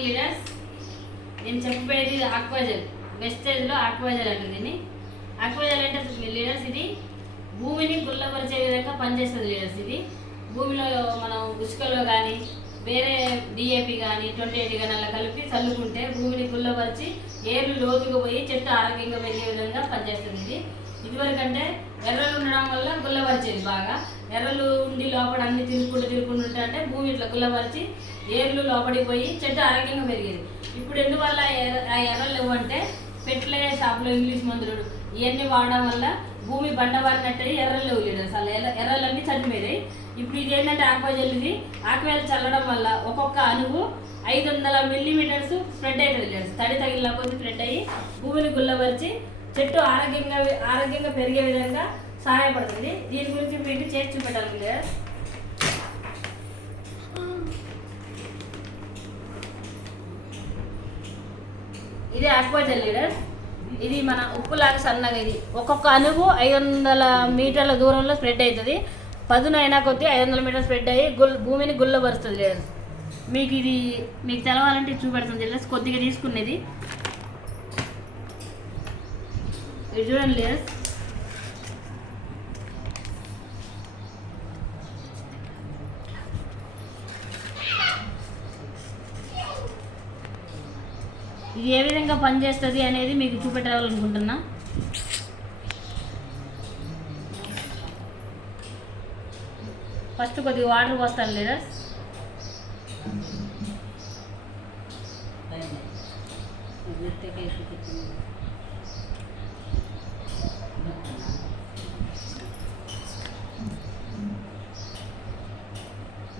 Morning leaders. నేను చెప్పేది ఆక్వాజల్ వెస్టేజ్లో ఆక్వాజల్ అంటుంది దీన్ని. ఆక్వాజల్ అంటే లీడర్స్ ఇది భూమిని గుల్లపరిచే విధంగా పనిచేస్తుంది లీడర్స్ ఇది. భూమిలో మనం ఉసుకలో కానీ వేరే డిఏపి కానీ ట్వంటీ ఎయిట్ కానీ అలా కలిపి చల్లుకుంటే భూమిని గుల్లపరిచి ఏర్లు లోతుగా పోయి చెట్టు ఆరోగ్యంగా పెరిగే విధంగా పనిచేస్తుంది ఇది. ఇదివరకంటే ఎర్రలు ఉండడం వల్ల గుల్లపరిచేది బాగా. ఎర్రలు ఉండి లోపల అన్ని తిరుగుకుంటూ తిరుగుకుంటూ ఉంటే అంటే భూమి ఇట్లా గుల్లపరిచి ఏర్లు లోపలికి పోయి చెట్టు ఆరోగ్యంగా పెరిగేది. ఇప్పుడు ఎందువల్ల ఆ ఎర్ర- ఆ ఎర్రలు ఇవ్వంటే ఫెర్టిలైజర్ షాప్లో ఇంగ్లీష్ మందులు ఇవన్నీ వాడడం వల్ల భూమి బండబారినట్టు ఎర్రలు ఇవ్వలేదు అసలు ఎర్ర ఎర్రలన్నీ చనిపోయాయి ఇప్పుడు ఇది ఏంటంటే ఆక్వాజల్ ఇది. ఆక్వాజల్ చల్లడం వల్ల ఒక్కొక్క అణువు ఐదు వందల మిల్లీమీటర్స్ స్ప్రెడ్ అవుతుంది లీడర్స్ తడి తగిలిన కొద్ది స్ప్రెడ్ అయ్యి భూమిని గుల్లపరిచి చెట్టు ఆరోగ్యంగా ఆరోగ్యంగా పెరిగే విధంగా సహాయపడుతుంది. దీని గురించి మీకు చేసి చూపెట్టాలి లీడర్స్ ఇది ఆక్వాజల్ లీడర్స్ ఇది మన ఉప్పులాగా సన్నగా ఇది. ఒక్కొక్క అణువు ఐదు వందల మీటర్ల దూరంలో స్ప్రెడ్ అవుతుంది. పదునైనా కొద్దీ ఐదు వందల మీటర్లు స్ప్రెడ్ అయ్యి గుల్ భూమిని గుల్లబరుస్తుంది లేదు. మీకు ఇది మీకు తెలవాలంటే చూపెడుతుంది కొద్దిగా తీసుకునేది ఇది చూడండి లేయర్స్ ఇది ఏ విధంగా పనిచేస్తుంది అనేది మీకు చూపెట్టాలనుకుంటున్నా. ఫస్ట్ కొద్దిగా వాటర్ పోస్తాను లీడర్స్.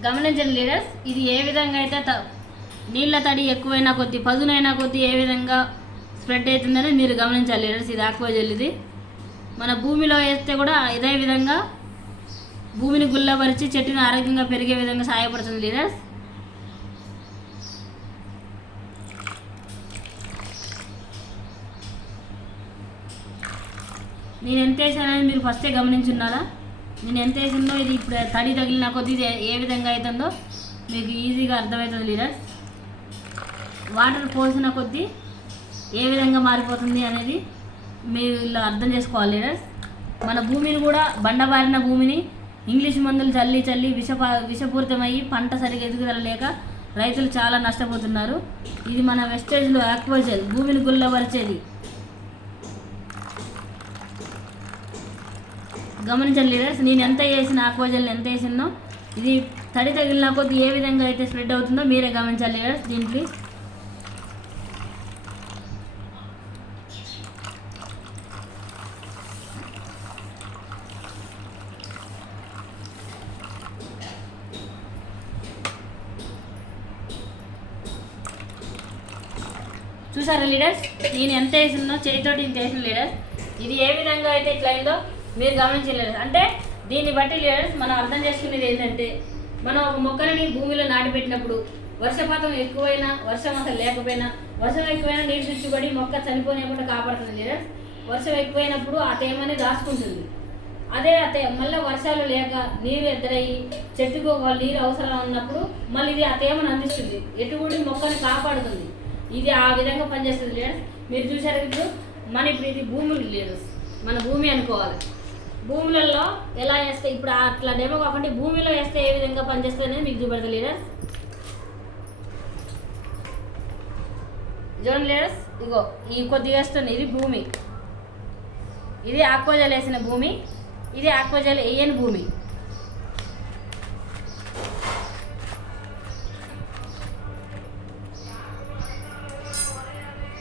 గమనించండి లీడర్స్ ఇది ఏ విధంగా అయితే త- నీళ్ళ తడి ఎక్కువైనా కొద్ది పదునైనా కొద్ది ఏ విధంగా స్ప్రెడ్ అవుతుందని మీరు గమనించాలి లీడర్స్ ఇది ఆక్వాజల్ ఇది. మన భూమిలో వేస్తే కూడా ఇదే విధంగా భూమిని గుల్లపరిచి చెట్టుని ఆరోగ్యంగా పెరిగే విధంగా సహాయపడుతుంది లీడర్స్ నేను ఎంత వేసానని మీరు ఫస్టే గమనించున్నారా నేను ఎంత వేసిందో ఇది ఇప్పుడు తడి తగిలిన కొద్దీ ఇది ఏ విధంగా అవుతుందో మీకు ఈజీగా అర్థమవుతుంది లీడర్ వాటర్ పోసిన కొద్దీ ఏ విధంగా మారిపోతుంది అనేది మీరు ఇలా అర్థం చేసుకోవాలి లీడర్స్ మన భూమిని కూడా బండబారిన భూమిని ఇంగ్లీష్ మందులు చల్లి చల్లి విషప విషపూరితమయ్యి పంట సరిగా ఎదుగుదల లేక రైతులు చాలా నష్టపోతున్నారు. ఇది మన వెస్టేజ్లో ఆక్వాజల్ భూమిని గుల్లబరిచేది గమనించండి లీడర్స్ నేను ఎంత వేసిన ఆక్వాజల్ ఎంత వేసిందో ఇది తడి తగిలిన కొద్ది ఏ విధంగా అయితే స్ప్రెడ్ అవుతుందో మీరే గమనించాలి లీడర్స్ దీంట్లో చూసారా లీడర్స్ నేను ఎంత వేసిందో చేతితోటి ఇంత వేసిన లీడర్స్ ఇది ఏ విధంగా అయితే ఇట్లా అయిందో మీరు గమనించిన అంటే దీన్ని బట్టి లీడర్స్ మనం అర్థం చేసుకునేది ఏంటంటే మనం ఒక మొక్కలని భూమిలో నాటిపెట్టినప్పుడు వర్షపాతం ఎక్కువైనా వర్షం అసలు లేకపోయినా వర్షం ఎక్కువైనా నీరు చుట్టుబడి మొక్క చనిపోయినప్పుడు కాపాడుతుంది లీడర్స్ వర్షం ఎక్కువైనప్పుడు ఆ తేమని దాచుకుంటుంది. అదే అతే మళ్ళీ వర్షాలు లేక నీరు ఎద్దరయ్యి చెట్టుకు నీరు అవసరం ఉన్నప్పుడు మళ్ళీ ఇది ఆ తేమను అందిస్తుంది. ఎటువంటి మొక్కని కాపాడుతుంది. ఇది ఆ విధంగా పనిచేస్తుంది లీడర్స్ మీరు చూసారు ఇప్పుడు మన ఇప్పుడు ఇది భూములు లీడర్స్ మన భూమి అనుకోవాలి. భూములలో ఎలా వేస్తే ఇప్పుడు అట్లా డెమో కాకుండా భూమిలో వేస్తే ఏ విధంగా పనిచేస్తుంది అనేది మీకు చూపెడతా లీడర్స్ చూడండి లీడర్స్ ఇగో ఈ కొద్దిగా వేస్తుంది. ఇది భూమి. ఇది ఆక్వజల్ వేసిన భూమి. ఇది ఆక్వజల్ వేయని భూమి.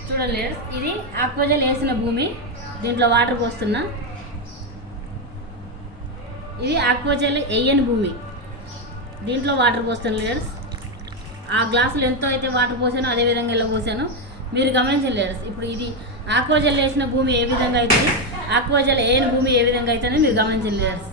చూడండి లీడర్స్ ఇది ఆక్వజల్ వేసిన భూమి. దీంట్లో వాటర్ పోస్తున్నా. ఇది ఆక్వాజల్ వేయని భూమి. దీంట్లో వాటర్ పోస్తాను లీడర్స్. ఆ గ్లాసులు ఎంతో అయితే వాటర్ పోసానో అదే విధంగా ఇలా పోసాను మీరు గమనించండి లీడర్స్. ఇప్పుడు ఇది ఆక్వాజల్ వేసిన భూమి ఏ విధంగా అవుతుంది? ఆక్వాజల్ వేయని భూమి ఏ విధంగా అవుతుందో మీరు గమనించండి లీడర్స్.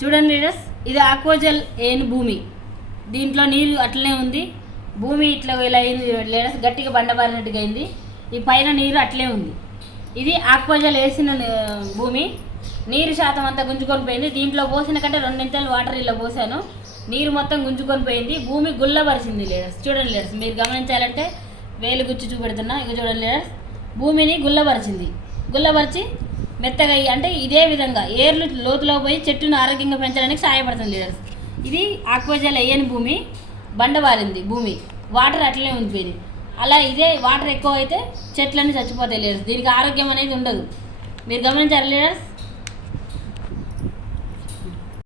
చూడండి లీడర్స్ ఇది ఆక్వాజల్ ఏను భూమి. దీంట్లో నీరు అట్లనే ఉంది. భూమి ఇట్లా ఇలా అయింది లీడర్స్ గట్టిగా బండబారినట్టుగా అయింది. ఈ పైన నీరు అట్లే ఉంది. ఇది ఆక్వాజల్ వేసిన భూమి. నీరు శాతం అంతా గుంజుకొని పోయింది. దీంట్లో పోసిన కంటే రెండింతలు వాటర్ ఇలా పోసాను. నీరు మొత్తం గుంజుకొని పోయింది. భూమి గుల్లబరిచింది లీడర్స్ చూడండి లీడర్స్ మీరు గమనించాలంటే వేలు గుచ్చి చూపెడుతున్నా. ఇక చూడండి లీడర్స్ భూమిని గుల్లబరిచింది. గుల్లబరిచి మెత్తగా అంటే ఇదే విధంగా ఏర్లు లోతులో పోయి చెట్టును ఆరోగ్యంగా పెంచడానికి సహాయపడుతుంది లీడర్స్ ఇది ఆక్వాజల్ వేయని భూమి బండవారింది భూమి. వాటర్ అట్లనే ఉండిపోయింది. అలా ఇదే వాటర్ ఎక్కువ అయితే చెట్లన్నీ చచ్చిపోతాయి లీడర్స్ దీనికి ఆరోగ్యం అనేది ఉండదు. మీరు గమనించారు లీడర్స్